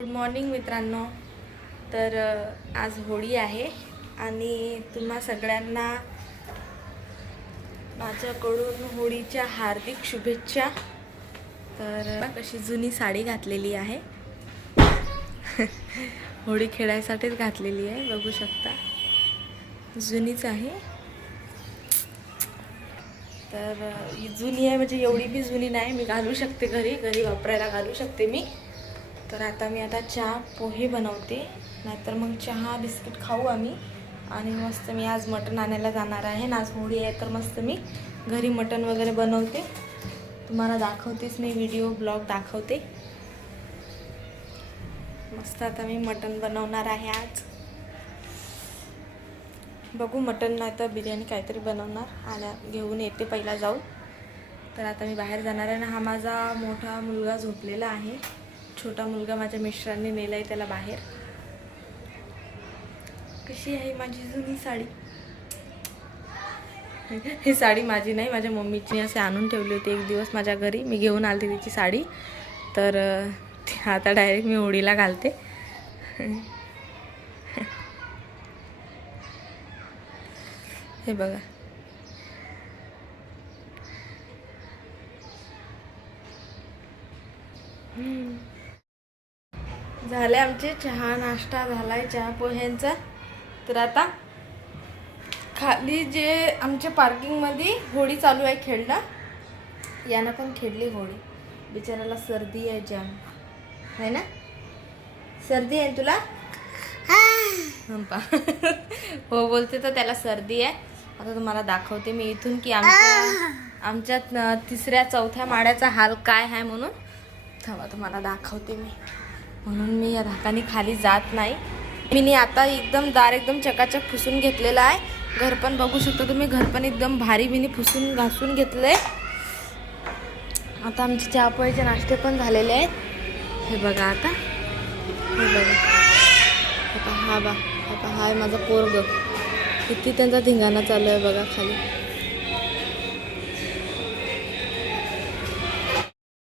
Good morning मित्रांनो. तर आज होळी आहे आणि तुम्हा सगळ्यांना माझ्याकडून होळीच्या हार्दिक शुभेच्छा. तर कशी जुनी साडी घातलेली आहे. होळी खेळायसाठीच घातलेली आहे, बघू शकता. जुनीच आहे. तर जुनी आहे म्हणजे एवढी बी जुनी नाही, मी घालू शकते, घरी वापरायला घालू शकते मी. तर आता चहा पोहे बनवते, नाहीतर मग चहा बिस्किट खाऊ आम्ही. आणि मस्त मी आज मटण आणायला जाणार आहे ना, आज होळी आहे तर मस्त मी घरी मटण वगैरे बनवते, तुम्हाला दाखवतेच मी, व्हिडिओ ब्लॉग दाखवते. मस्त आता मी मटण बनवणार आहे आज. बघू, मटण नाही तर बिर्याणी काहीतरी बनवणार. आल्या घेऊन येते पहिला जाऊन. तर आता मी बाहेर जाणार आहे ना. हा माझा मोठा मुलगा झोपलेला आहे, छोटा मुलगा माझ्या मिस्टरांनी नेला आहे त्याला बाहेर. कशी आहे माझी जुनी साडी. ही साडी माझी नाही, माझ्या मम्मीची. असे आणून ठेवली होती एक दिवस माझ्या घरी, मी घेऊन आलते तिची साडी. तर आता डायरेक्ट मी होळीला घालते. हे बघा, झाले आमचे चहा नाश्ता झालाय, चहा पोह्यांचा. तर आता खाली जे आमच्या पार्किंगमध्ये होळी चालू आहे खेळणं, यानं पण खेळली होळी. बिचाराला सर्दी आहे जाम, आहे ना? सर्दी आहे तुला? हो बोलते तर त्याला सर्दी आहे. आता तुम्हाला दाखवते मी इथून की आमच्यात तिसऱ्या चौथ्या माळ्याचा हाल काय आहे म्हणून. थांबा, तुम्हाला दाखवते मी. म्हणून मी या धाकाने खाली जात नाही. मी आता एकदम दार एकदम चकाचक पुसून घेतलेला आहे. घर पण बघू शकता तुम्ही, घर पण एकदम भारी मी पुसून घासून घेतलंय. आता आमचे चहा पोह्याचे नाश्ते पण झालेले आहेत. हे बघा, आता हे बघा, आता हा आहे माझा पोरग. किती त्यांचा धिंगाणा चालू आहे बघा खाली.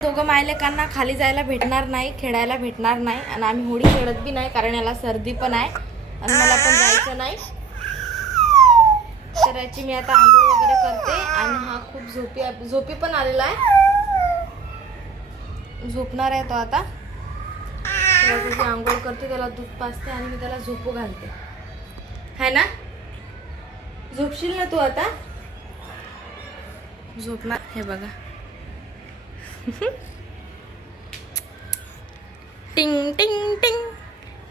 दोघं मायलेकांना खाली जायला भेटणार नाही, खेळायला भेटणार नाही. आणि आम्ही होळी खेळत बी नाही, कारण याला सर्दी पण आहे आणि मला पण जायचं नाही. तर याची मी आता आंघोळ वगैरे करते. आणि हा खूप झोपी पण आलेला आहे, झोपणार आहे तो आता. त्याची आंघोळ करते, त्याला दूध पाजते आणि मी त्याला झोपू घालते, है ना? झोपशील ना तू आता? झोपणार. हे बघा, टिंग टिंग टिंग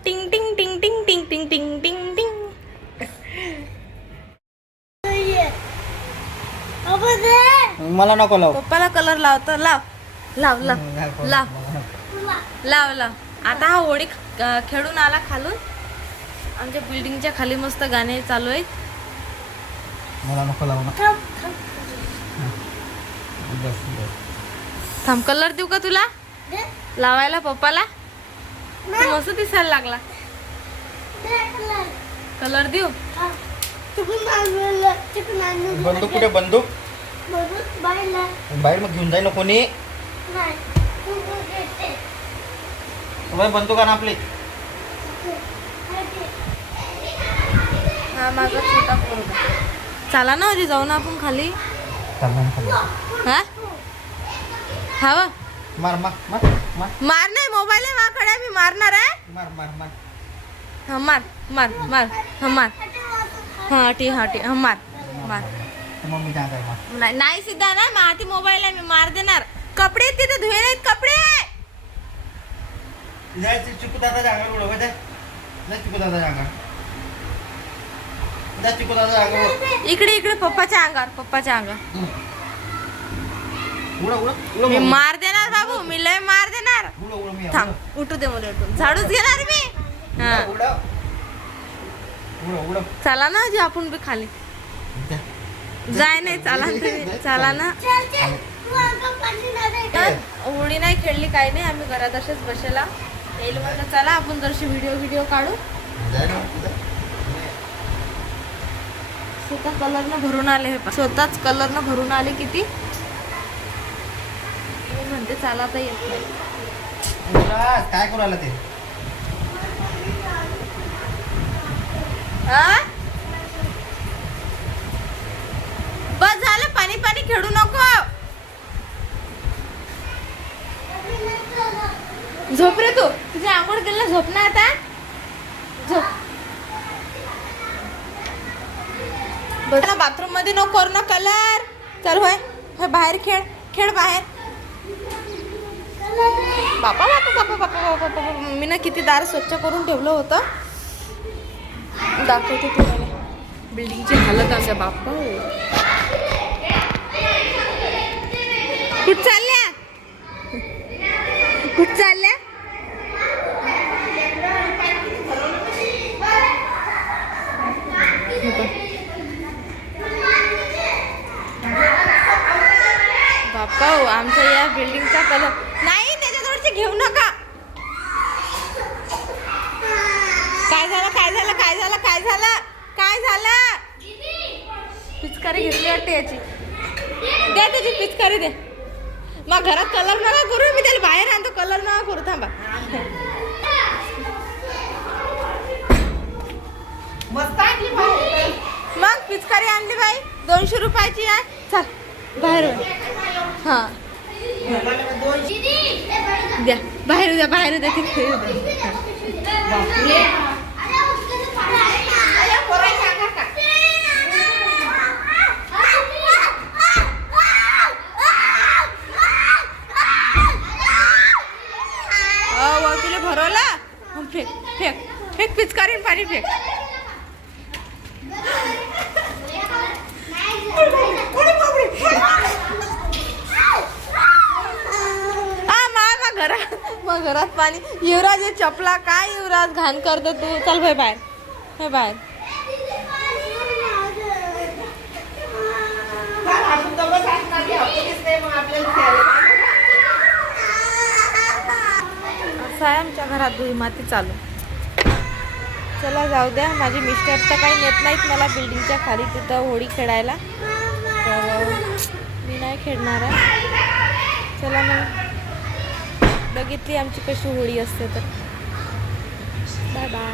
टिंग टिंग टिंग टिंग टिंग टिंग टिंग टिंग टिंग. मला नको लाव. पप्पाला कलर लावतो. लाव लाव लाव लाव लाव लाव. आता हा होळी खेळून आला खालून. आमच्या बिल्डिंगच्या खाली मस्त गाणे चालू आहेत. मला नको लाव ना. थांब, कलर देऊ का तुला लावायला पप्पाला? तू मस्त दिसायला लागला. कलर देऊ? बंदूक कुठे? बंदूक बाहेर मग घेऊन जाई ना कोणी. बंदूक आण आपली. हा माझा छोटा पोरगा. चला ना आधी जाऊ ना आपण खाली. हा हवा मार मार मार मार मार. नाही, मोबाईल आहे माझ्याकडे, मी मारणार आहे. मार मार मार. हा मार मार मार. हा मार. हा ठीक, हा ठीक, हा मार मार. मम्मी जाणार. नाही सिद्धा ना, माझी मोबाईल आहे, मी मार देणार. कपडे तिथे धुये नाहीत, कपडे. चिकू दादा जागा उडव जा. चिकू दादा जागा. चिकू दादा जागा. इकडे पप्पाच्या अंगावर. मी मार देणार बाबू, मी लय मार देणार. थांब, उठू दे मला. झाडूच घेणार मी. हा चला ना आजी, आपण बी खाली जाय. नाही चला ना. होळी नाही खेळली, काही नाही, आम्ही घरात असेच बसेला. येईल म्हटलं चला आपण जरशी व्हिडिओ काढू. स्वतः कलरनं भरून आले, हे स्वतःच कलरनं भरून आले. किती म्हणते चला तर येत नाही. काय करू आला ते? झोप रे तू, तुझी आंघोळ केली ना, झोप ना आता, झोप. बघ ना बाथरूम मध्ये नको करू ना कलर. चल होय होय बाहेर खेळ, खेळ बाहेर. बापा बापा बापा बापा बापा बापा, मम्मीनं किती दार स्वच्छ करून ठेवलं होतं. दाखवते तुम्हाला बिल्डिंगची हालत आमच्या. बापा कुठ चालल्या, कुठ चालल्या. बापा आमच्या या बिल्डिंगचा कलर नाही, त्याच्याजवळचे घेऊ नका. काय झालं काय झालं काय झालं काय झालं काय झालं. पिचकारी घेतली वाटते याची, दे त्याची पिचकारी दे. मग घरात कलर नका करू, मी त्याला बाहेर आणतो. कलर नका करू, थांबा. मग पिचकारी आणली बाई, 200 रुपयाची आहे. चल बाहेर हा द्या, बाहेर द्या, बाहेर द्या, तिथे तुला भरवला. फेक फेक फेक पिचकारी, पाणी फेक. मग घरात पाणी. युवराज हे चपला काय, युवराज घाण करतो तू. चल भाई बाहेर, हे बाहेर. असं आहे आमच्या घरात धुई माती चालू. चला जाऊ द्या, माझे मिस्टर तर काही नेत नाहीत मला बिल्डिंगच्या खाली तिथं होळी खेळायला, तर मी नाही खेळणार आहे. चला मग, बघितली आमची कशी होळी असते तर. Bye bye.